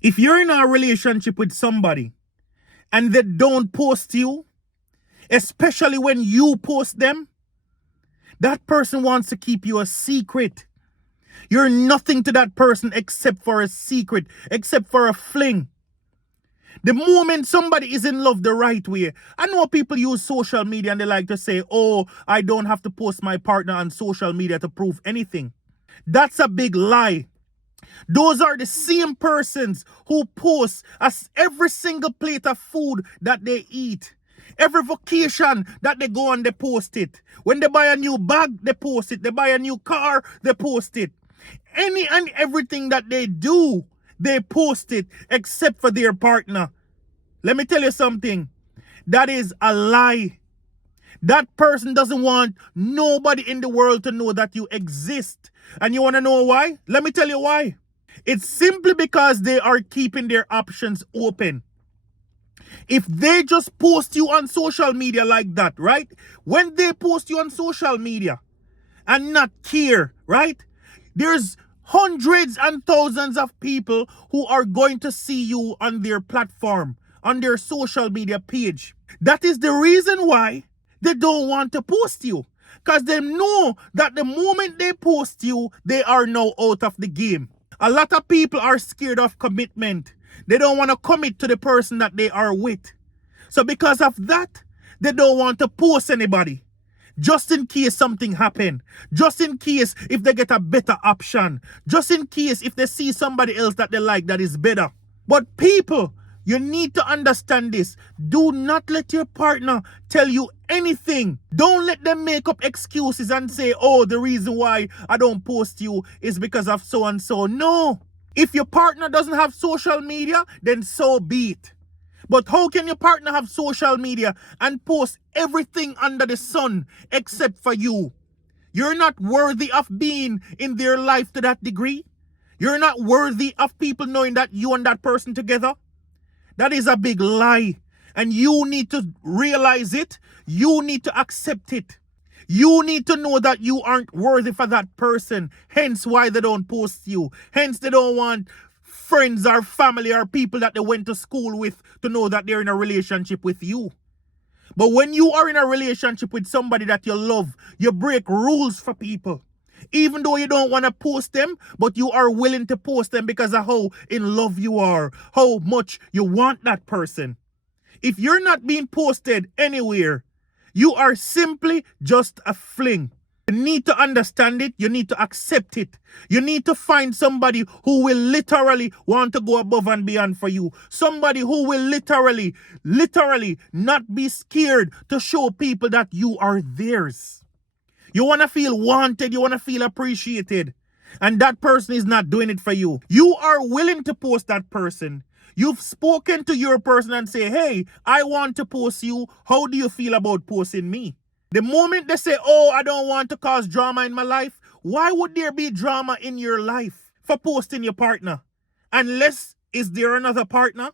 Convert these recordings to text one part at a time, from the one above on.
If you're in a relationship with somebody and they don't post you, especially when you post them, that person wants to keep you a secret. You're nothing to that person except for a secret, except for a fling. The moment somebody is in love the right way, I know people use social media and they like to say, oh, I don't have to post my partner on social media to prove anything. That's a big lie. Those are the same persons who post as every single plate of food that they eat. Every vacation that they go on, they post it. When they buy a new bag, they post it. They buy a new car, they post it. Any and everything that they do, they post it except for their partner. Let me tell you something. That is a lie. That person doesn't want nobody in the world to know that you exist. And you want to know why? Let me tell you why. It's simply because they are keeping their options open. If they just post you on social media like that, right? When they post you on social media and not care, right? There's hundreds and thousands of people who are going to see you on their platform, on their social media page. That is the reason why they don't want to post you. Because they know that the moment they post you, they are now out of the game. A lot of people are scared of commitment. They don't want to commit to the person that they are with. So because of that, they don't want to post anybody. Just in case something happen. Just in case if they get a better option. Just in case if they see somebody else that they like that is better. But people, you need to understand this. Do not let your partner tell you anything. Don't let them make up excuses and say, oh, the reason why I don't post you is because of so and so. No. If your partner doesn't have social media, then so be it. But how can your partner have social media and post everything under the sun except for you? You're not worthy of being in their life to that degree. You're not worthy of people knowing that you and that person together. That is a big lie. And you need to realize it. You need to accept it. You need to know that you aren't worthy for that person. Hence why they don't post you. Hence they don't want friends or family or people that they went to school with to know that they're in a relationship with you. But when you are in a relationship with somebody that you love, you break rules for people. Even though you don't want to post them, but you are willing to post them because of how in love you are, how much you want that person. If you're not being posted anywhere, you are simply just a fling. You need to understand it. You need to accept it. You need to find somebody who will literally want to go above and beyond for you. Somebody who will literally not be scared to show people that you are theirs. You want to feel wanted. You want to feel appreciated. And that person is not doing it for you. You are willing to post that person. You've spoken to your person and say, hey, I want to post you. How do you feel about posting me? The moment they say, oh, I don't want to cause drama in my life, why would there be drama in your life for posting your partner? Unless, is there another partner?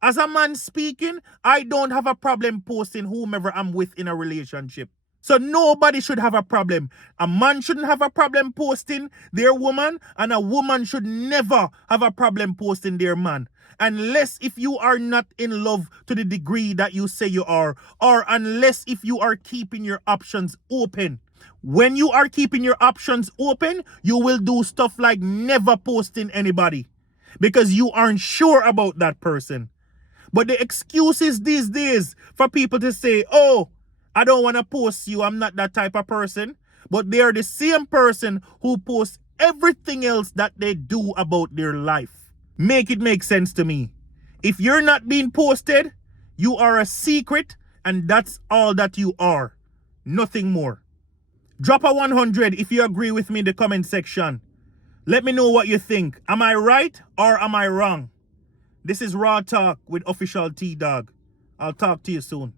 As a man speaking, I don't have a problem posting whomever I'm with in a relationship. So nobody should have a problem. A man shouldn't have a problem posting their woman, and a woman should never have a problem posting their man. Unless if you are not in love to the degree that you say you are, or unless if you are keeping your options open. When you are keeping your options open, you will do stuff like never posting anybody because you aren't sure about that person. But the excuses these days for people to say, oh, I don't want to post you, I'm not that type of person. But they are the same person who posts everything else that they do about their life. Make it make sense to me. If you're not being posted, you are a secret, and that's all that you are. Nothing more. Drop a 100 if you agree with me in the comment section. Let me know what you think. Am I right or am I wrong? This is Raw Talk with Official T-Dog. I'll talk to you soon.